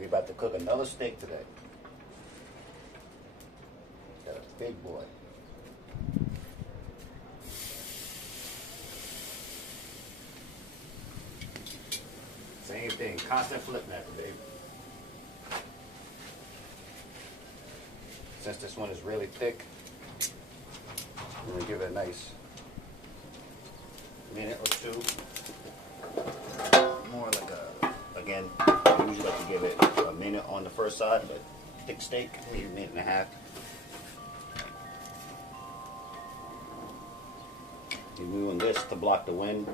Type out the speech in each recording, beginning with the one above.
We're about to cook another steak today. Got a big boy. Same thing, constant flip method, babe. Since this one is really thick, I'm gonna give it a nice minute or two. More like again, I usually like to give it a minute on the first side, but thick steak, maybe a minute and a half. You're doing this to block the wind.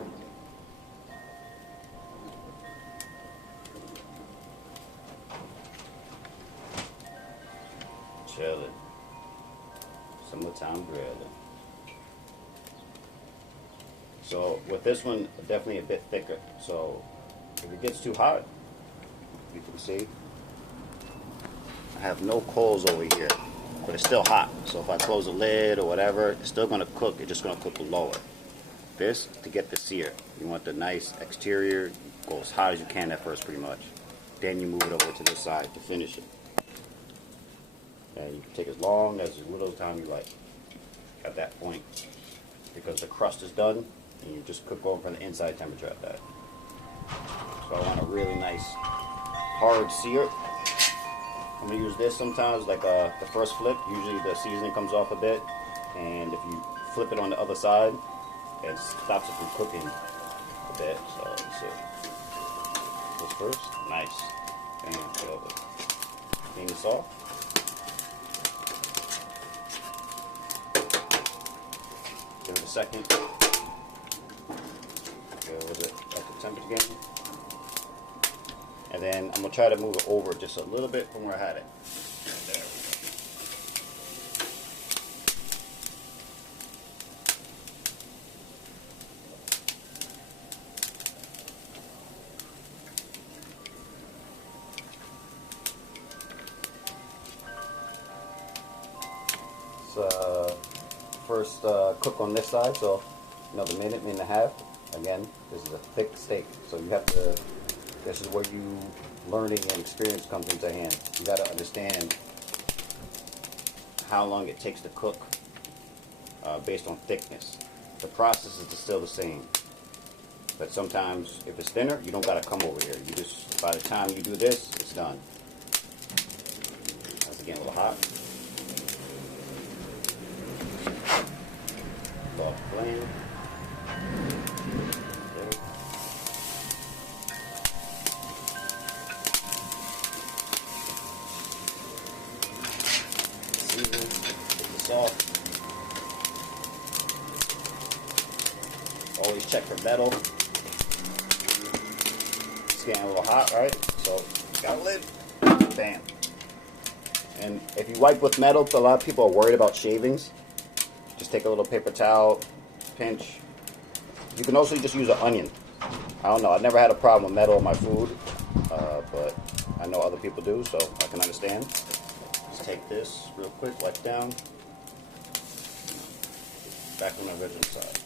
Chilling. Summertime grilling. So with this one, definitely a bit thicker. So if it gets too hot, you can see I have no coals over here, but it's still hot. So if I close the lid or whatever, it's still gonna cook. It's just gonna cook lower. This to get the sear. You want the nice exterior, go as hot as you can at first, pretty much. Then you move it over to this side to finish it. And you can take as long as little time you like at that point, because the crust is done and you just cook over from the inside temperature at that. So I want a really nice hard sear. I'm gonna use this sometimes, like the first flip. Usually the seasoning comes off a bit, and if you flip it on the other side, it stops it from cooking a bit. So let's see. This first, nice. And clean this off. Give it a second. Go with it at the temperature again. And then I'm going to try to move it over just a little bit from where I had it. There we go. First cook on this side, so another minute and a half. Again, this is a thick steak, so you have to, this is where you learning and experience comes into hand. You got to understand how long it takes to cook based on thickness. The process is still the same, but sometimes if it's thinner, you don't got to come over here. You just, by the time you do this, it's done. That's again a little hot. Off flame. There. Season, get the salt. Always check for metal. It's getting a little hot, right? So got a lid. Bam. And if you wipe with metal, a lot of people are worried about shavings. Just take a little paper towel, pinch. You can also just use an onion. I don't know, I've never had a problem with metal in my food, but I know other people do, so I can understand. Just take this real quick, wipe down. Back on the original side.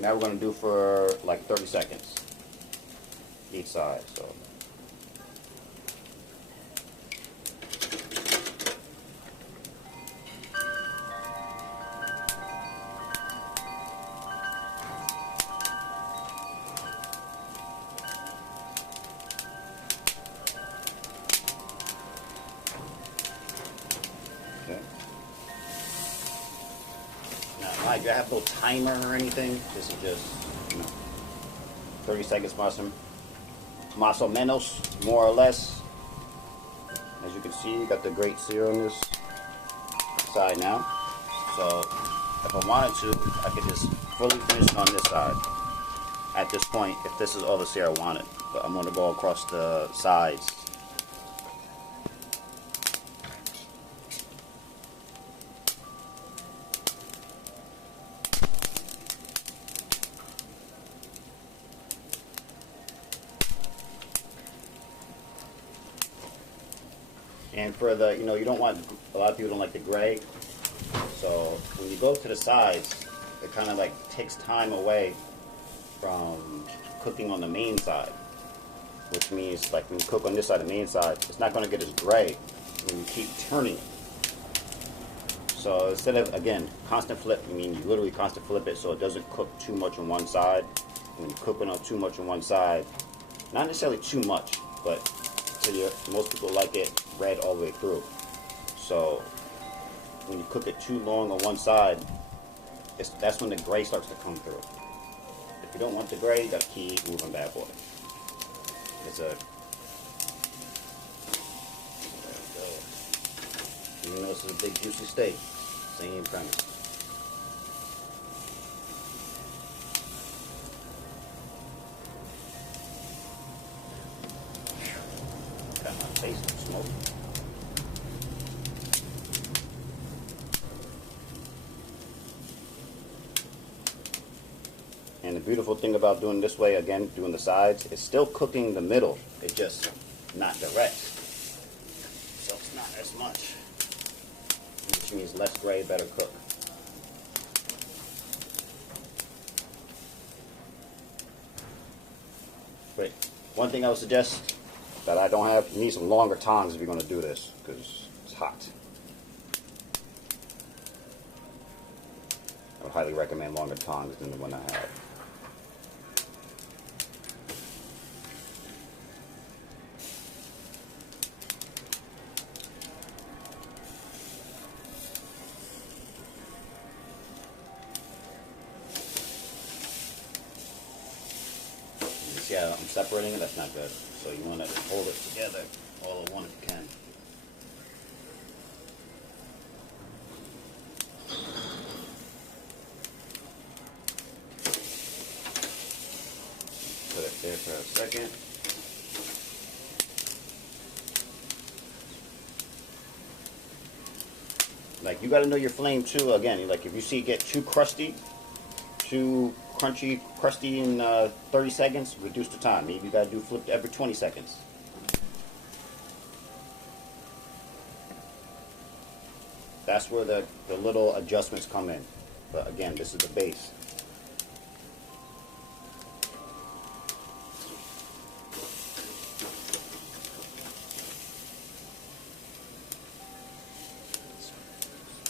Now we're going to do for like 30 seconds each side. So okay. Now, I have no timer or anything. This is just, 30 seconds más o menos, more or less. As you can see, you got the great sear on this side now. So if I wanted to, I could just fully finish it on this side. At this point, if this is all the sear I wanted, but I'm going to go across the sides. And for the, you don't want, a lot of people don't like the gray. So when you go to the sides, it kind of like takes time away from cooking on the main side. Which means like when you cook on this side, the main side, it's not going to get as gray when you keep turning it. So instead of, again, constant flip, I mean you literally constant flip it so it doesn't cook too much on one side. When you cook it on too much on one side, not necessarily too much, but most people like it red all the way through. So when you cook it too long on one side, that's when the gray starts to come through. If you don't want the gray, you gotta keep moving bad boy. It's a, there we go. Even though this is a big juicy steak, same premise. Got my face smoke. And the beautiful thing about doing this way, again, doing the sides, it's still cooking the middle. It's just not direct. So it's not as much. Which means less gray, better cook. But one thing I would suggest that I don't have, you need some longer tongs if you're going to do this, because it's hot. I would highly recommend longer tongs than the one I have. See how I'm separating it? That's not good. So you want to hold it together all at once if you can. Put it there for a second. Like, you got to know your flame too. Again, like if you see it get too crusty, too crunchy, crusty in 30 seconds, reduce the time. Maybe you got to do flip every 20 seconds. That's where the little adjustments come in. But again, this is the base. It's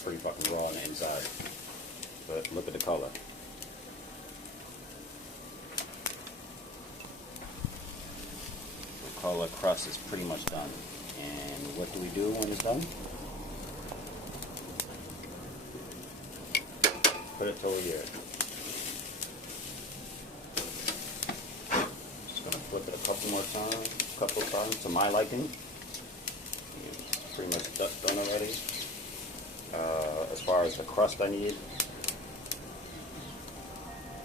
pretty fucking raw on the inside. But look at the color. Color crust is pretty much done. And what do we do when it's done? Put it over here. Just gonna flip it a couple times to my liking. It's pretty much done already. As far as the crust I need.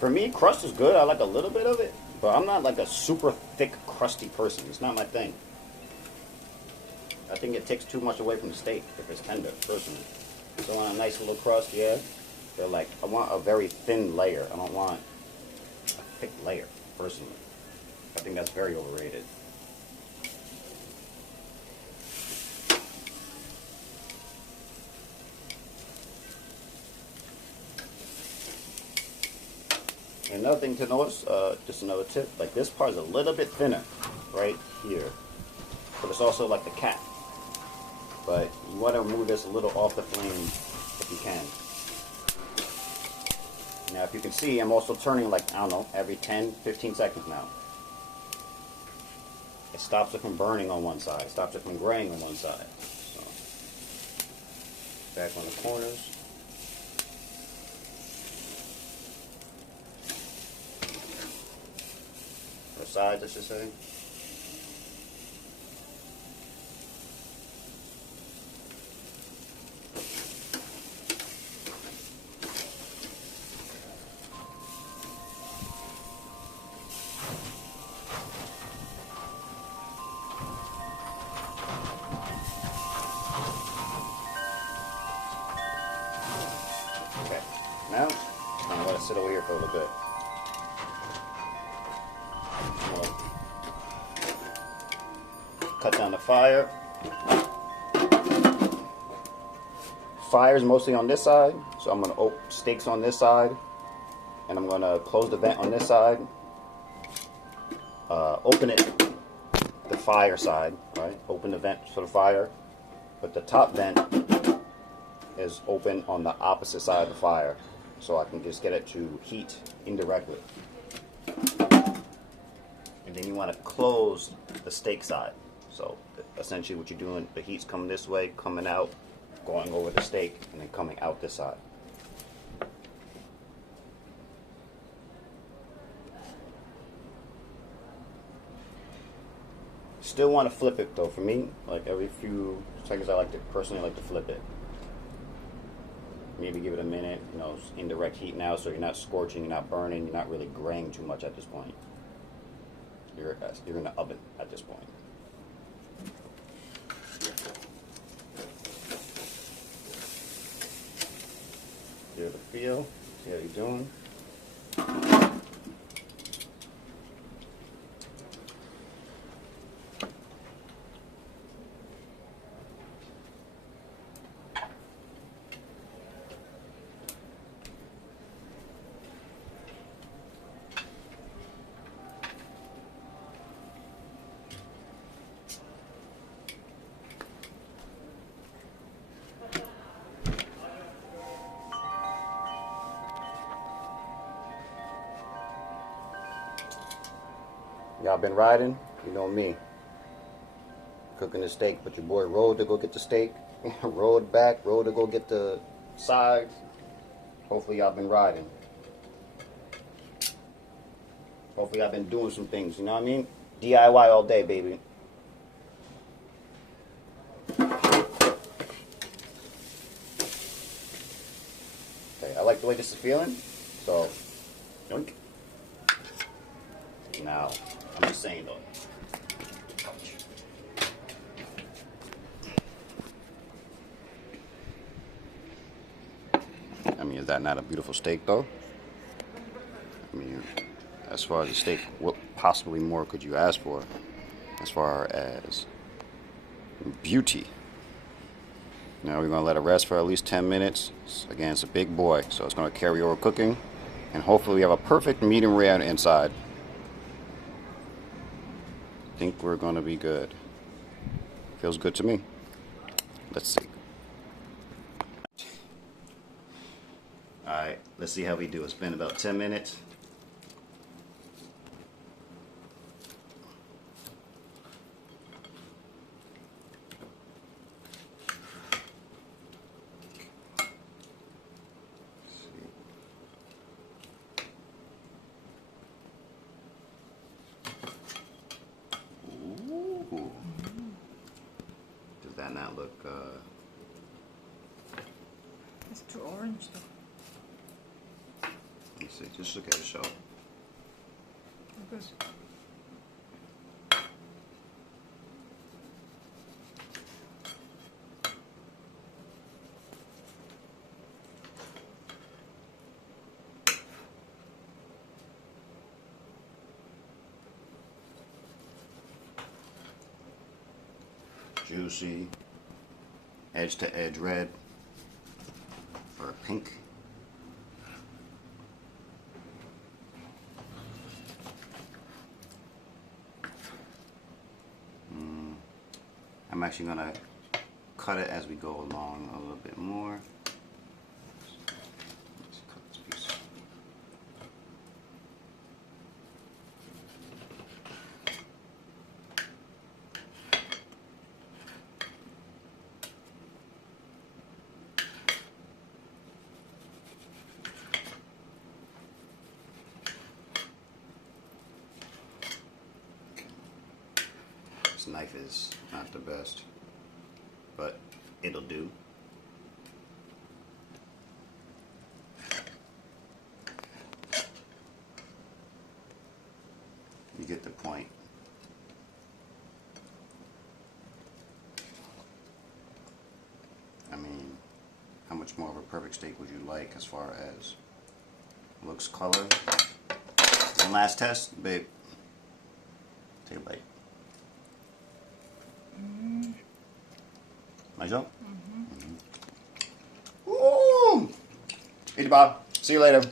For me, crust is good. I like a little bit of it. But I'm not like a super thick, crusty person. It's not my thing. I think it takes too much away from the steak if it's tender, personally. So I want a nice little crust, yeah. They're like, I want a very thin layer. I don't want a thick layer, personally. I think that's very overrated. Another thing to notice, just another tip, like this part is a little bit thinner right here, but it's also like the cap. But you want to remove this a little off the flame if you can. Now if you can see, I'm also turning like, I don't know, every 10-15 seconds now. It stops it from burning on one side, it stops it from graying on one side. So, back on the corners. Sides, I should say. Okay, now I'm going to let it sit over here for a little bit. Cut down the fire. fire's mostly on this side, so I'm gonna open steaks on this side, and I'm gonna close the vent on this side. Open it, the fire side, right? Open the vent for the fire, but the top vent is open on the opposite side of the fire, so I can just get it to heat indirectly. And then you want to close the steak side. So essentially what you're doing, the heat's coming this way, coming out, going over the steak, and then coming out this side. Still want to flip it though. For me, like every few seconds, I personally like to flip it. Maybe give it a minute, you know, indirect heat now, so you're not scorching, you're not burning, you're not really graying too much at this point. You're in the oven at this point. Give it a feel, see how you're doing. Y'all been riding? You know me. Cooking the steak, but your boy rode to go get the steak, rode back, rode to go get the sides. Hopefully y'all been riding. Hopefully y'all been doing some things, you know what I mean? DIY all day, baby. Okay, I like the way this is feeling, so, yoink. Now, I'm just saying though. Ouch. I mean, is that not a beautiful steak though? I mean, as far as the steak, what possibly more could you ask for? As far as beauty. Now we're gonna let it rest for at least 10 minutes. Again, it's a big boy, so it's gonna carry over cooking. And hopefully we have a perfect medium rare on the inside. I think we're gonna be good. Feels good to me. Let's see. Alright, let's see how we do. It's been about 10 minutes. Does that not look It's too orange though. let me see, just look at the show. Because Juicy, edge to edge red, or pink. I'm actually gonna cut it as we go along a little bit more. Let's cut this piece. This knife is not the best, but it'll do. You get the point. I mean, how much more of a perfect steak would you like as far as looks, color? One last test, babe. Take a bite. Mais um? Eat it, Bob. See you later.